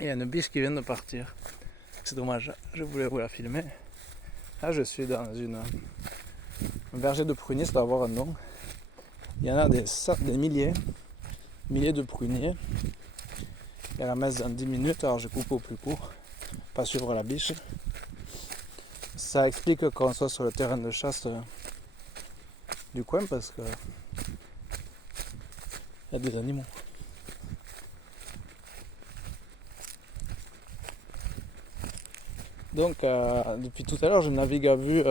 Il y a une biche qui vient de partir. C'est dommage, je voulais vous la filmer. Là, je suis dans un verger de pruniers, ça doit avoir un nom. Il y en a des milliers de pruniers. Il y a la messe dans 10 minutes, alors je coupe au plus court, pas suivre la biche. Ça explique qu'on soit sur le terrain de chasse du coin parce que il y a des animaux. Donc depuis tout à l'heure je navigue à vue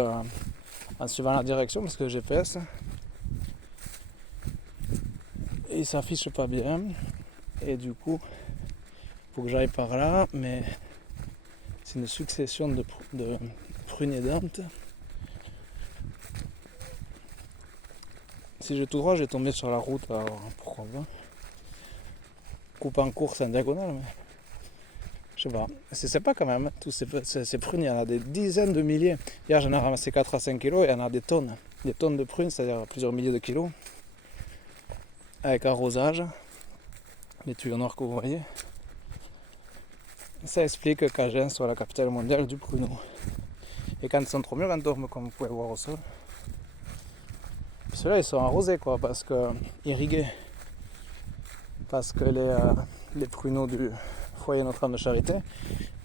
en suivant la direction parce que le GPS et il s'affiche pas bien et du coup il faut que j'aille par là, mais c'est une succession de pruniers dentes. Si je vais tout droit je vais tomber sur la route, alors pourquoi pas. Coupe en course en diagonale, mais je sais pas. C'est sympa quand même, tous ces prunes, il y en a des dizaines de milliers. Hier j'en ai ramassé 4 à 5 kilos et il y en a des tonnes. Des tonnes de prunes, c'est-à-dire plusieurs milliers de kilos. Avec arrosage. Les tuyaux noirs que vous voyez. Ça explique qu'Agen soit la capitale mondiale du pruneau. Et quand ils sont trop mûrs, comme vous pouvez voir au sol. Ceux-là ils sont arrosés quoi, parce que irrigués. Parce que les pruneaux du foyer Notre-Dame de Charité,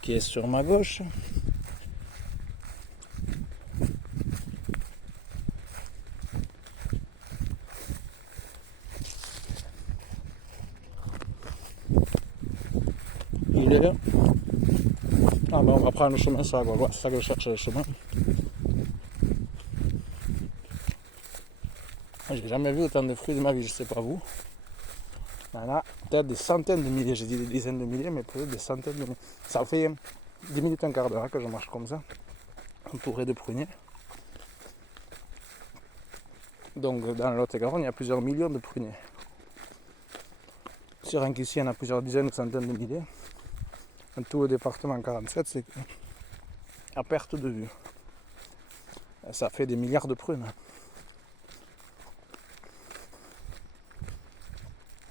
qui est sur ma gauche, il est... Ah ben on va prendre le chemin sur la gauche, c'est ça que je cherche le chemin. J'ai jamais vu autant de fruits de ma vie, je sais pas vous. Il y en a peut-être des centaines de milliers, j'ai dit des dizaines de milliers, mais peut-être des centaines de milliers. Ça fait 10 minutes, un quart d'heure que je marche comme ça, entouré de pruniers. Donc dans le Lot-et-Garonne, il y a plusieurs millions de pruniers. Sur un qu'ici, il y en a plusieurs dizaines ou centaines de milliers. En tout le département 47, c'est à perte de vue. Ça fait des milliards de prunes.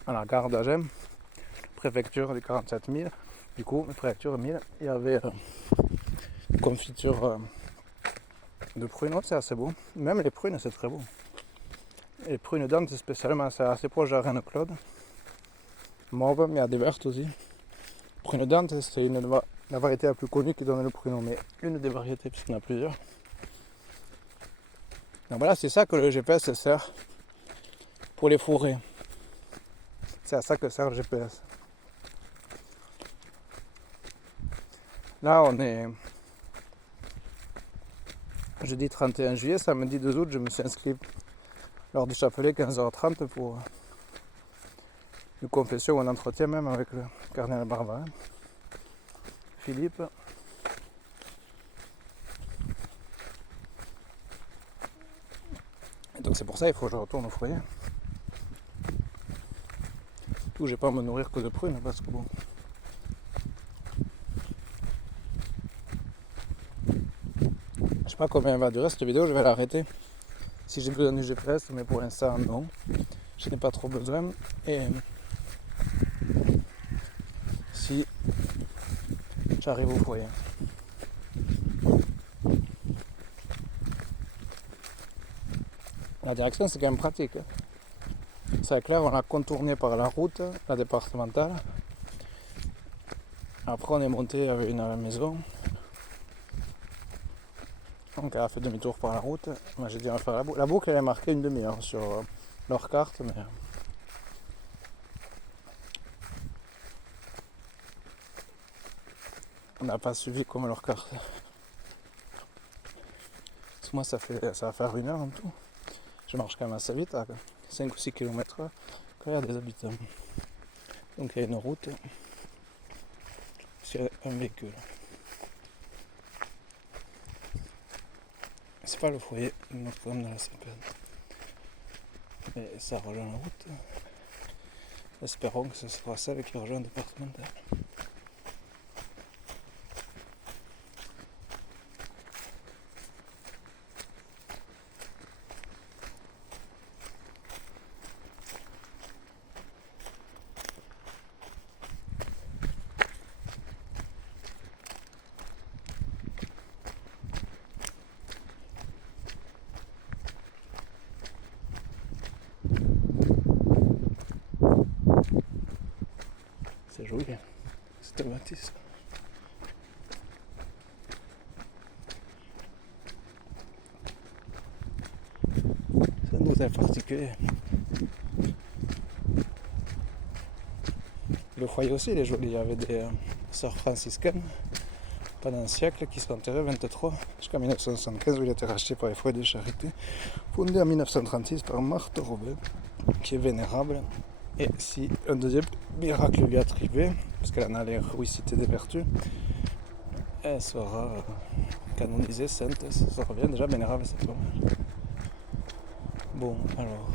À la gare d'Agen, préfecture des 47 000, du coup, préfecture 1000, il y avait une confiture de prunes, c'est assez beau. Même les prunes, c'est très beau. Et les prunes d'Ante, spécialement, c'est assez proche de la Reine Claude. Mauve, mais il y a des vertes aussi. Prune d'Ante, c'est la variété la plus connue qui donne le pruneau, mais une des variétés, puisqu'il y en a plusieurs. Donc voilà, c'est ça que le GPS sert pour les forêts. C'est à ça que sert le GPS. Là, on est jeudi 31 juillet, samedi 2 août, je me suis inscrit lors du chapelet 15h30 pour une confession ou un entretien même avec le cardinal Barbarin, Philippe. Et donc c'est pour ça qu'il faut que je retourne au foyer. Tout, je vais pas me nourrir que de prunes parce que bon. Je sais pas combien va durer cette vidéo, je vais l'arrêter. Si j'ai besoin du GPS, mais pour l'instant non. Je n'ai pas trop besoin. Et si j'arrive au foyer. La direction c'est quand même pratique. C'est clair, on a contourné par la route, la départementale. Après on est monté avec une à la maison. Donc elle a fait demi-tour par la route. Moi j'ai dit on va faire la boucle. La boucle elle est marquée une demi-heure sur leur carte, mais on n'a pas suivi comme leur carte. Parce que moi ça va faire 1 heure en tout. Je marche quand même assez vite, à 5 ou 6 km/h, quand il y a des habitants. Donc il y a une route sur un véhicule. C'est pas le foyer de Notre-Dame de la Sainte-Anne. Mais ça rejoint la route. Espérons que ce sera ça qui rejoint le départemental. c'est joli, cette bâtisse. C'est un hôtel particulier. Le foyer aussi, il est joli. Il y avait des sœurs franciscaines pendant un siècle qui sont enterrées 23 jusqu'en 1975 où il a été racheté par les foyers de charité, fondé en 1936 par Marthe Robin, qui est vénérable. Et si un deuxième miracle lui est attribué, parce qu'elle en a l'héroïcité des vertus, elle sera canonisée sainte, ça sera bien. Déjà vénérable, c'est pas mal. Bon, alors.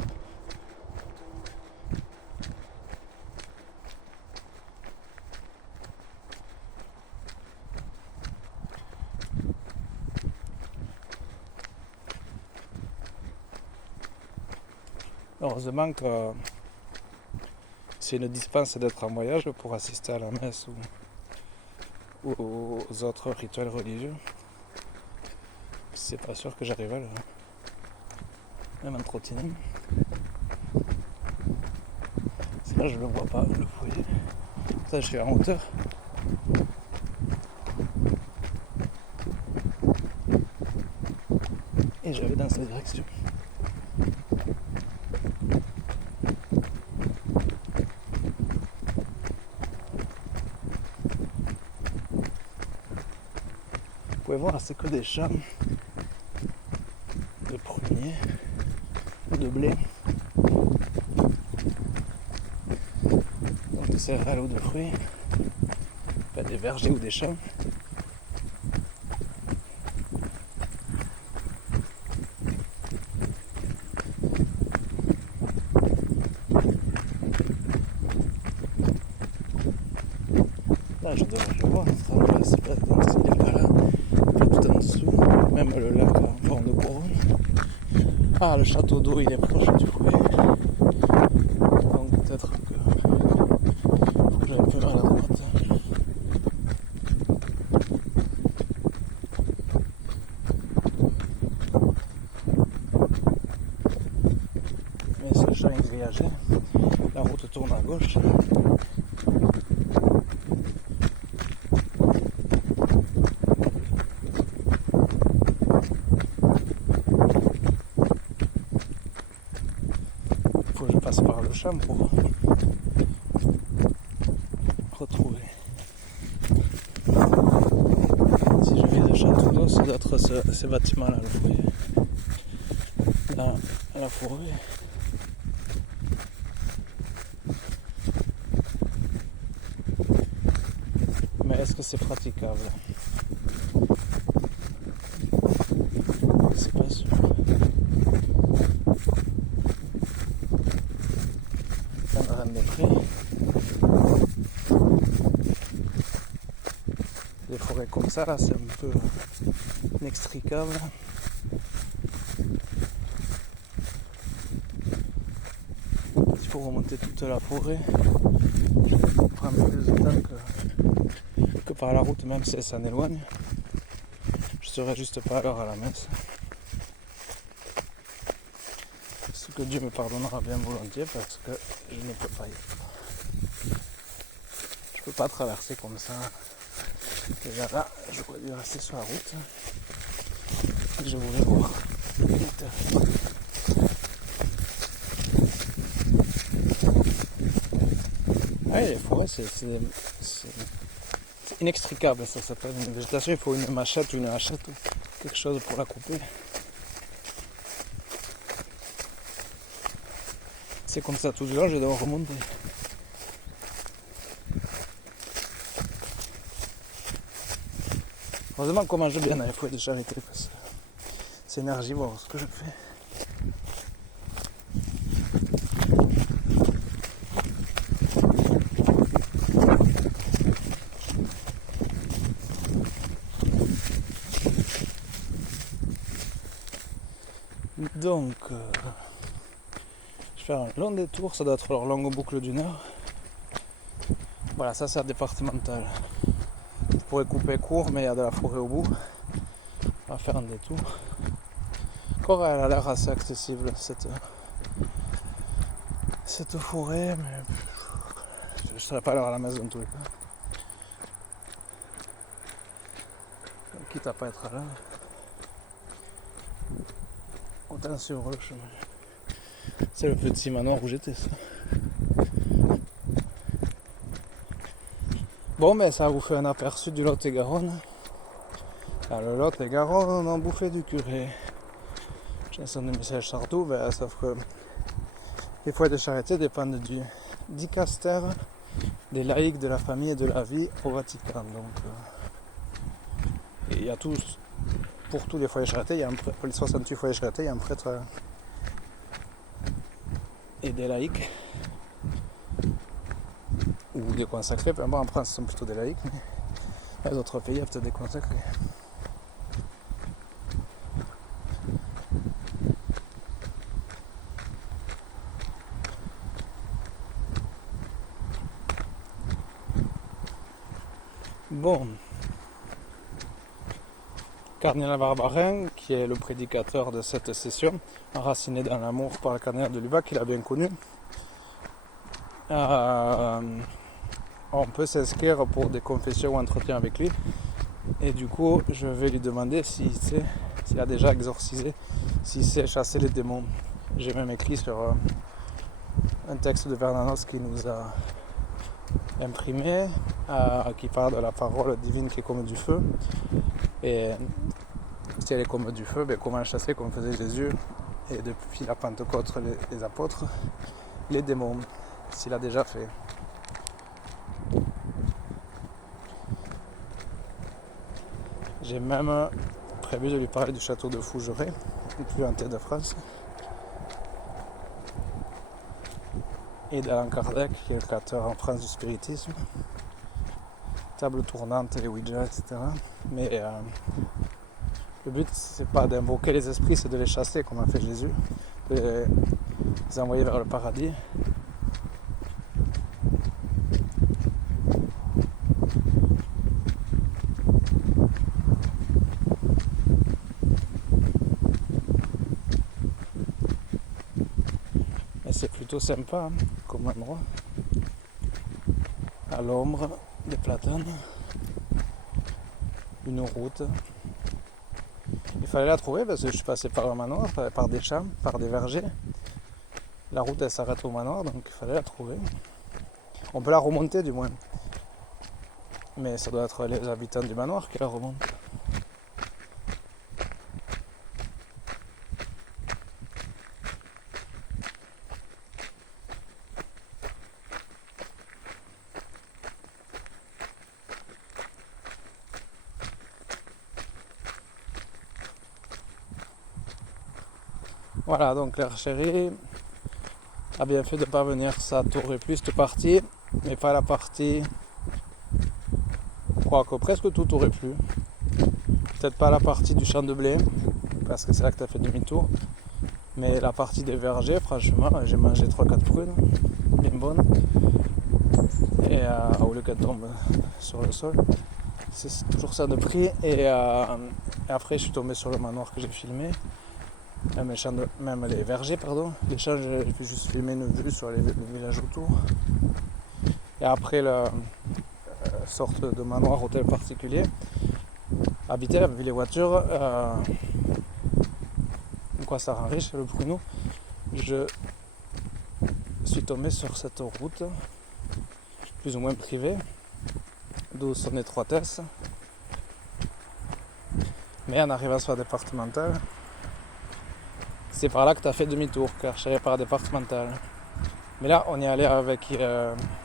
Heureusement que c'est une dispense d'être en voyage pour assister à la messe ou aux autres rituels religieux. C'est pas sûr que j'arriverai là. Même en trottinette. Ça, je le vois pas, le foyer. Ça, je suis en hauteur. Et je vais dans cette direction. Vous pouvez voir, c'est que des champs de pruniers ou de blé. Donc de céréales ou de fruits. Pas des vergers ou des champs. Là, je devrais le voir, c'est pas dans ce là, pas tout en dessous, même le lac en forme de couronne. Ah, le château d'eau, il est proche du foyer. Donc peut-être que j'ai un peu mal à droite. Mais si le champ est grillagé, la route tourne à gauche. Faut que je passe par le champ pour retrouver. Si je vais de château d'eau, c'est d'autres ces bâtiments-là, le foyer. Là, la forêt. Mais est-ce que c'est praticable? C'est pas sûr. Prendre un des prix. Les forêts comme ça, là, c'est un peu inextricable. Il faut remonter toute la forêt. On prend plus de temps que par la route, même si ça en éloigne. Je serai juste pas à l'heure à la messe. Ce que Dieu me pardonnera bien volontiers parce que je ne peux pas y être. Je peux pas traverser comme ça. Déjà là, j'aurais dû rester sur la route. Je voulais voir l'intérieur. Oui, les forêts, c'est inextricable, ça s'appelle une végétation. Il faut une machette ou une hachette ou quelque chose pour la couper. C'est comme ça tout du long, je vais devoir remonter. Heureusement qu'on mange bien dans les foyers de charité parce que c'est énergivore ce que je fais. Donc, je vais faire un long détour, ça doit être leur longue boucle du Nord. Voilà, ça c'est la départementale. Je pourrais couper court, mais il y a de la forêt au bout. On va faire un détour. Encore, elle a l'air assez accessible cette forêt, mais Je ne serai pas à l'heure à la maison en tous les cas. Quitte à pas être à l'heure. Attention le chemin. C'est le petit manoir où j'étais ça. Bon mais ça vous fait un aperçu du Lot-et-Garonne. Alors, le Lot-et-Garonne, on en bouffait du curé. Chanson de Michel Sardou, ben, sauf que les foyers de charité dépendent du dicaster des laïcs de la famille et de la vie au Vatican. Donc, il y a tous, pour tous les foyers de charité, pour les 68 foyers de charité, il y a un prêtre et des laïcs, ou des consacrés. Peu importe, en France, ce sont plutôt des laïcs, mais dans les autres pays, il y a peut-être des consacrés. Bon, Cardinal Barbarin, qui est le prédicateur de cette session, enraciné dans l'amour par le cardinal de Lubac, qu'il a bien connu, on peut s'inscrire pour des confessions ou entretiens avec lui. Et du coup, je vais lui demander s'il a déjà exorcisé, s'il sait chasser les démons. J'ai même écrit sur un texte de Bernanos qui nous a imprimé, qui parle de la parole divine qui est comme du feu. Et si elle est comme du feu, comment chasser comme faisait Jésus et depuis la Pentecôte les apôtres, les démons, s'il a déjà fait. J'ai même prévu de lui parler du château de Fougeray, le plus hanté de France, et d'Allan Kardec, qui est le créateur en France du spiritisme, table tournante, les Ouija, etc. Mais le but, c'est pas d'invoquer les esprits, c'est de les chasser, comme a fait Jésus, de les envoyer vers le paradis. Et c'est plutôt sympa comme endroit, à l'ombre des platanes, une route. Il fallait la trouver parce que je suis passé par le manoir, par des champs, par des vergers. La route elle s'arrête au manoir, donc il fallait la trouver. On peut la remonter du moins. Mais ça doit être les habitants du manoir qui la remontent. Voilà, donc l'archerie a bien fait de ne pas venir, ça t'aurait plus de partie, mais pas la partie, quoique presque tout aurait plu. Peut-être pas la partie du champ de blé, parce que c'est là que tu as fait demi-tour, mais la partie des vergers, franchement, j'ai mangé 3-4 prunes, bien bonnes, et au lieu qu'elles tombent sur le sol, c'est toujours ça de prix, et après je suis tombé sur le manoir que j'ai filmé, même les vergers, pardon. Les champs, j'ai pu juste filmer une vue sur les villages autour. Et après, la sorte de manoir hôtel particulier, habité avec les voitures, quoi ça rend riche le pruneau. Je suis tombé sur cette route, plus ou moins privée, d'où son étroitesse. Mais en arrivant sur la départementale, c'est par là que tu as fait demi-tour, car je savais par la départementale. Mais là, on y est allé avec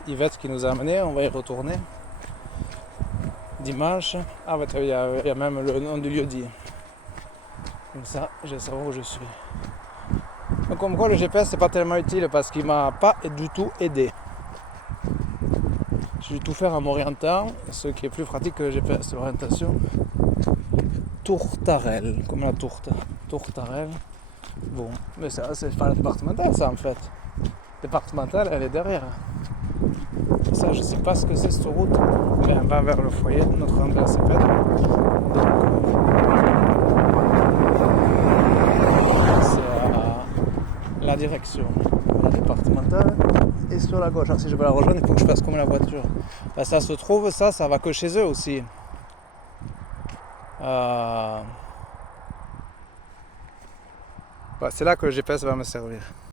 Yvette qui nous a amenés, on va y retourner. Dimanche, il y a même le nom du lieu dit. Comme ça, je vais savoir où je suis. Donc comme quoi le GPS c'est pas tellement utile parce qu'il m'a pas du tout aidé. J'ai dû tout faire en m'orientant, ce qui est plus pratique que le GPS, c'est l'orientation. Tourterelle, comme la tourte. Tourterelle. Bon, mais ça, c'est pas la départementale ça en fait. Départementale, elle est derrière. Ça, je sais pas ce que c'est cette route. Mais elle va vers le foyer, notre André Cepeda. C'est la direction. La départementale est sur la gauche. Alors si je veux la rejoindre, il faut que je fasse comme la voiture. Ben, ça se trouve, ça va que chez eux aussi. C'est là que le GPS va me servir.